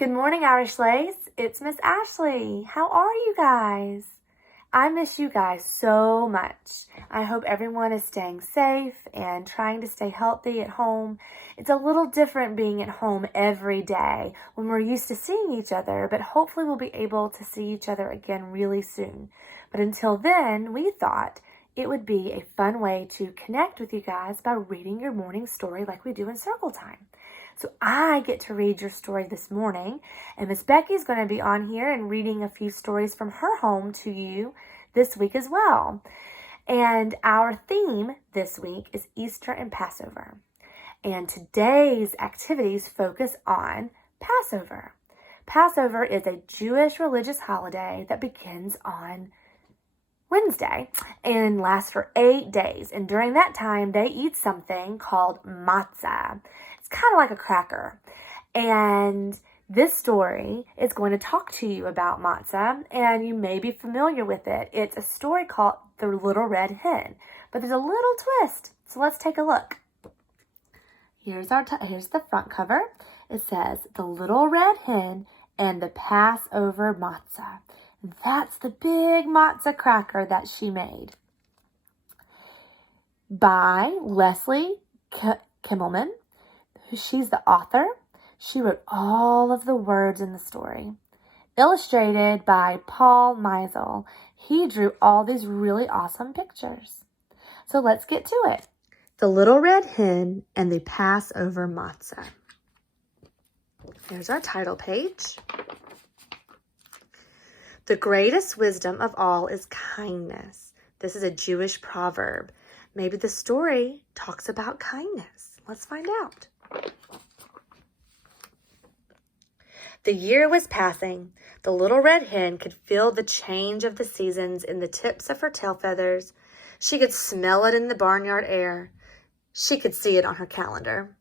Good morning, Irish Lace. It's Miss Ashley. How are you guys? I miss you guys so much. I hope everyone is staying safe and trying to stay healthy at home. It's a little different being at home every day when we're used to seeing each other, but hopefully we'll be able to see each other again really soon. But until then, we thought it would be a fun way to connect with you guys by reading your morning story like we do in Circle Time. So I get to read your story this morning, and Miss Becky's going to be on here and reading a few stories from her home to you this week as well. And our theme this week is Easter and Passover. And today's activities focus on Passover. Passover is a Jewish religious holiday that begins on Wednesday and lasts for 8 days. And during that time, they eat something called matzah. It's kind of like a cracker. And this story is going to talk to you about matzah, and you may be familiar with it. It's a story called The Little Red Hen, but there's a little twist. So let's take a look. Here's the front cover. It says, The Little Red Hen and the Passover Matzah. That's the big matzah cracker that she made. By Leslie Kimmelman. She's the author. She wrote all of the words in the story. Illustrated by Paul Meisel. He drew all these really awesome pictures. So let's get to it. The Little Red Hen and the Passover Matzah. Here's our title page. The greatest wisdom of all is kindness. This is a Jewish proverb. Maybe the story talks about kindness. Let's find out. The year was passing. The little red hen could feel the change of the seasons in the tips of her tail feathers. She could smell it in the barnyard air. She could see it on her calendar.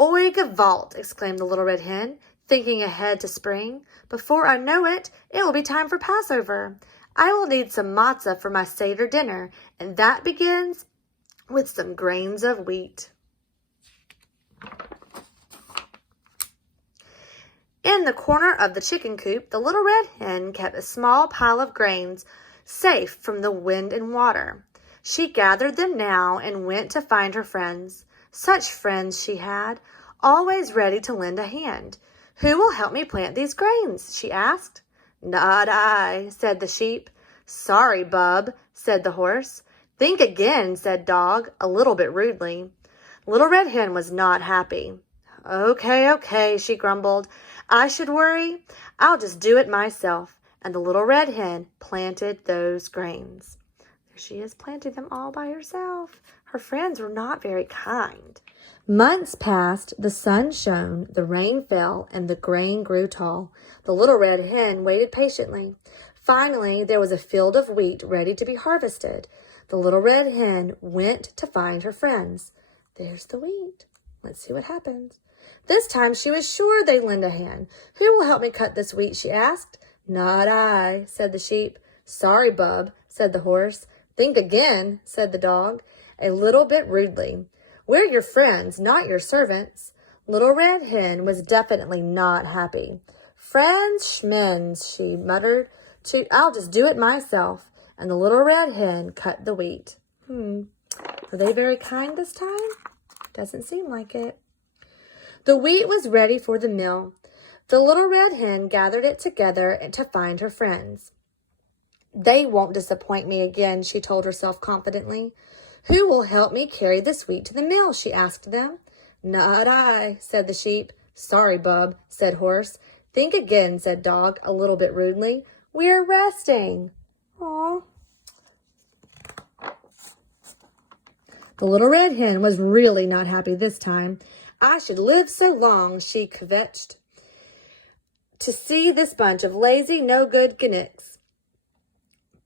Oi gewalt, exclaimed the little red hen, thinking ahead to spring. Before I know it, it will be time for Passover. I will need some matzah for my Seder dinner, and that begins with some grains of wheat. In the corner of the chicken coop, the little red hen kept a small pile of grains, safe from the wind and water. She gathered them now and went to find her friends. Such friends she had, always ready to lend a hand. Who will help me plant these grains? She asked. Not I, said the sheep. Sorry, bub, said the horse. Think again, said dog, a little bit rudely. Little Red Hen was not happy. Okay, she grumbled. I should worry. I'll just do it myself. And the little red hen planted those grains. There she is, planting them all by herself. Her friends were not very kind. Months passed, the sun shone, the rain fell, and the grain grew tall. The little red hen waited patiently. Finally, there was a field of wheat ready to be harvested. The little red hen went to find her friends. There's the wheat. Let's see what happens. This time she was sure they'd lend a hand. Who will help me cut this wheat? She asked. Not I, said the sheep. Sorry, bub, said the horse. Think again, said the dog, a little bit rudely. We're your friends, not your servants. Little Red Hen was definitely not happy. Friends, schmens, she muttered. I'll just do it myself. And the little red hen cut the wheat. Are they very kind this time? Doesn't seem like it. The wheat was ready for the mill. The little red hen gathered it together to find her friends. They won't disappoint me again, she told herself confidently. Who will help me carry this wheat to the mill? She asked them. Not I, said the sheep. Sorry, bub, said horse. Think again, said dog, a little bit rudely. We're resting. Aw. The little red hen was really not happy this time. I should live so long, she kvetched, to see this bunch of lazy, no-good ginnicks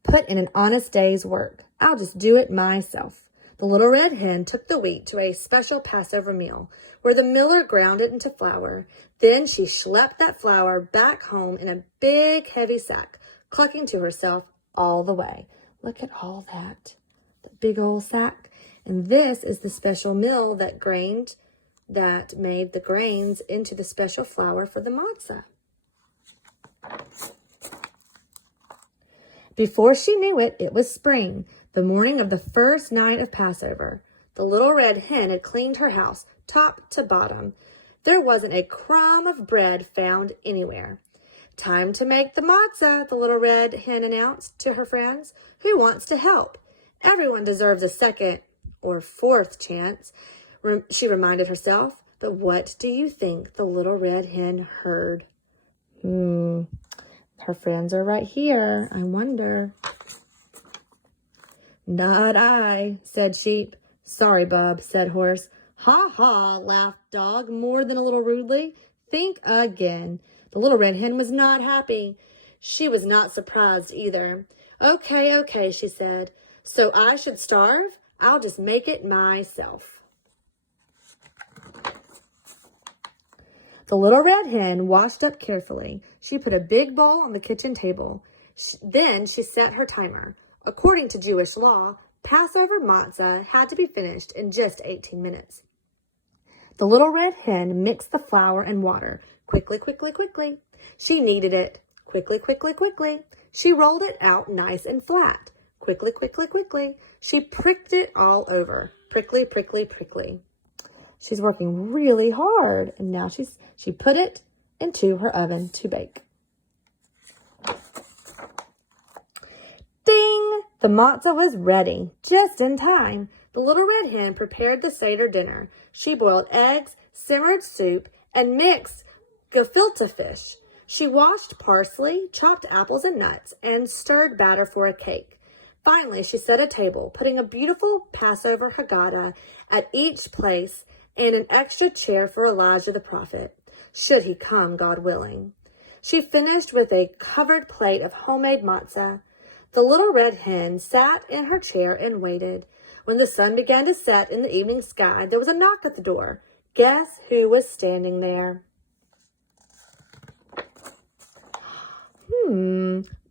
put in an honest day's work. I'll just do it myself. The little red hen took the wheat to a special Passover meal, where the miller ground it into flour. Then she schlepped that flour back home in a big, heavy sack, clucking to herself all the way. Look at all that, the big old sack. And this is the special mill that made the grains into the special flour for the matzah. Before she knew it, it was spring, the morning of the first night of Passover. The little red hen had cleaned her house, top to bottom. There wasn't a crumb of bread found anywhere. "Time to make the matzah," the little red hen announced to her friends. "Who wants to help? Everyone deserves a second or fourth chance," she reminded herself. But what do you think the little red hen heard? Her friends are right here. I wonder. "Not I," said sheep. "Sorry, Bub," said horse. "Ha ha," laughed dog, more than a little rudely. "Think again." The little red hen was not happy. She was not surprised either. Okay, she said. "So I should starve? I'll just make it myself." The little red hen washed up carefully. She put a big bowl on the kitchen table. Then she set her timer. According to Jewish law, Passover matzah had to be finished in just 18 minutes. The little red hen mixed the flour and water. Quickly. She kneaded it. Quickly. She rolled it out nice and flat. Quickly. She pricked it all over. Prickly. She's working really hard, and now she put it into her oven to bake. Ding! The matzah was ready, just in time. The little red hen prepared the Seder dinner. She boiled eggs, simmered soup, and mixed gefilte fish. She washed parsley, chopped apples and nuts, and stirred batter for a cake. Finally, she set a table, putting a beautiful Passover Haggadah at each place and an extra chair for Elijah the prophet, should he come, God willing. She finished with a covered plate of homemade matzah. The little red hen sat in her chair and waited. When the sun began to set in the evening sky, there was a knock at the door. Guess who was standing there?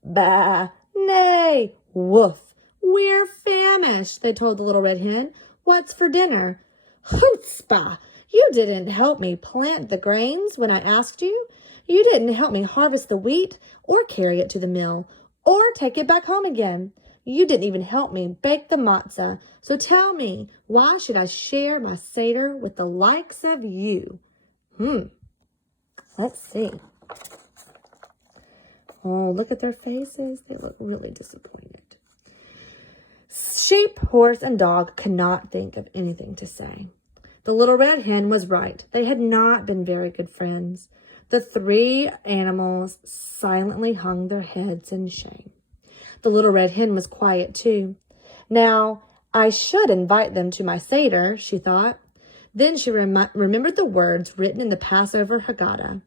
Bah, nay, woof. "We're famished," they told the little red hen. "What's for dinner?" "Chutzpah! You didn't help me plant the grains when I asked you. You didn't help me harvest the wheat or carry it to the mill or take it back home again. You didn't even help me bake the matzah. So tell me, why should I share my Seder with the likes of you?" Let's see. Oh, look at their faces. They look really disappointed. Sheep, horse, and dog could not think of anything to say. The little red hen was right. They had not been very good friends. The three animals silently hung their heads in shame. The little red hen was quiet too. Now, I should invite them to my Seder, she thought. Then she remembered the words written in the Passover Haggadah.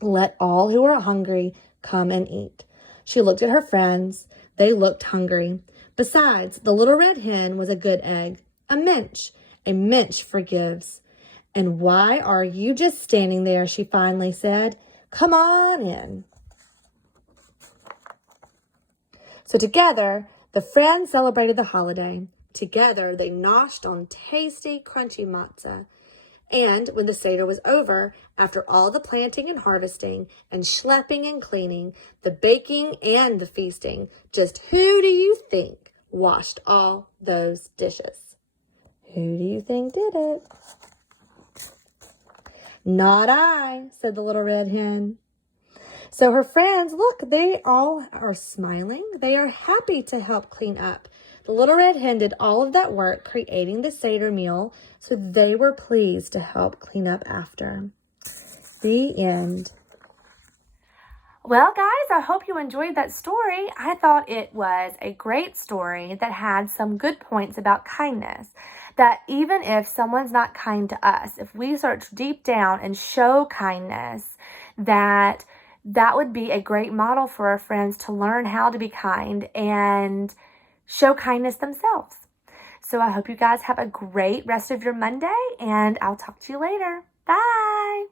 "Let all who are hungry come and eat." She looked at her friends. They looked hungry. Besides, the little red hen was a good egg. A minch forgives. "And why are you just standing there?" she finally said. "Come on in." So together, the friends celebrated the holiday. Together, they noshed on tasty, crunchy matzah. And when the Seder was over, after all the planting and harvesting and schlepping and cleaning, the baking and the feasting, just who do you think washed all those dishes? Who do you think did it? "Not I," said the little red hen. So her friends, look, they all are smiling. They are happy to help clean up. The little red hen did all of that work creating the Seder meal, so they were pleased to help clean up after. The end. Well, guys, I hope you enjoyed that story. I thought it was a great story that had some good points about kindness. That even if someone's not kind to us, if we search deep down and show kindness, that would be a great model for our friends to learn how to be kind and show kindness themselves. So I hope you guys have a great rest of your Monday, and I'll talk to you later. Bye.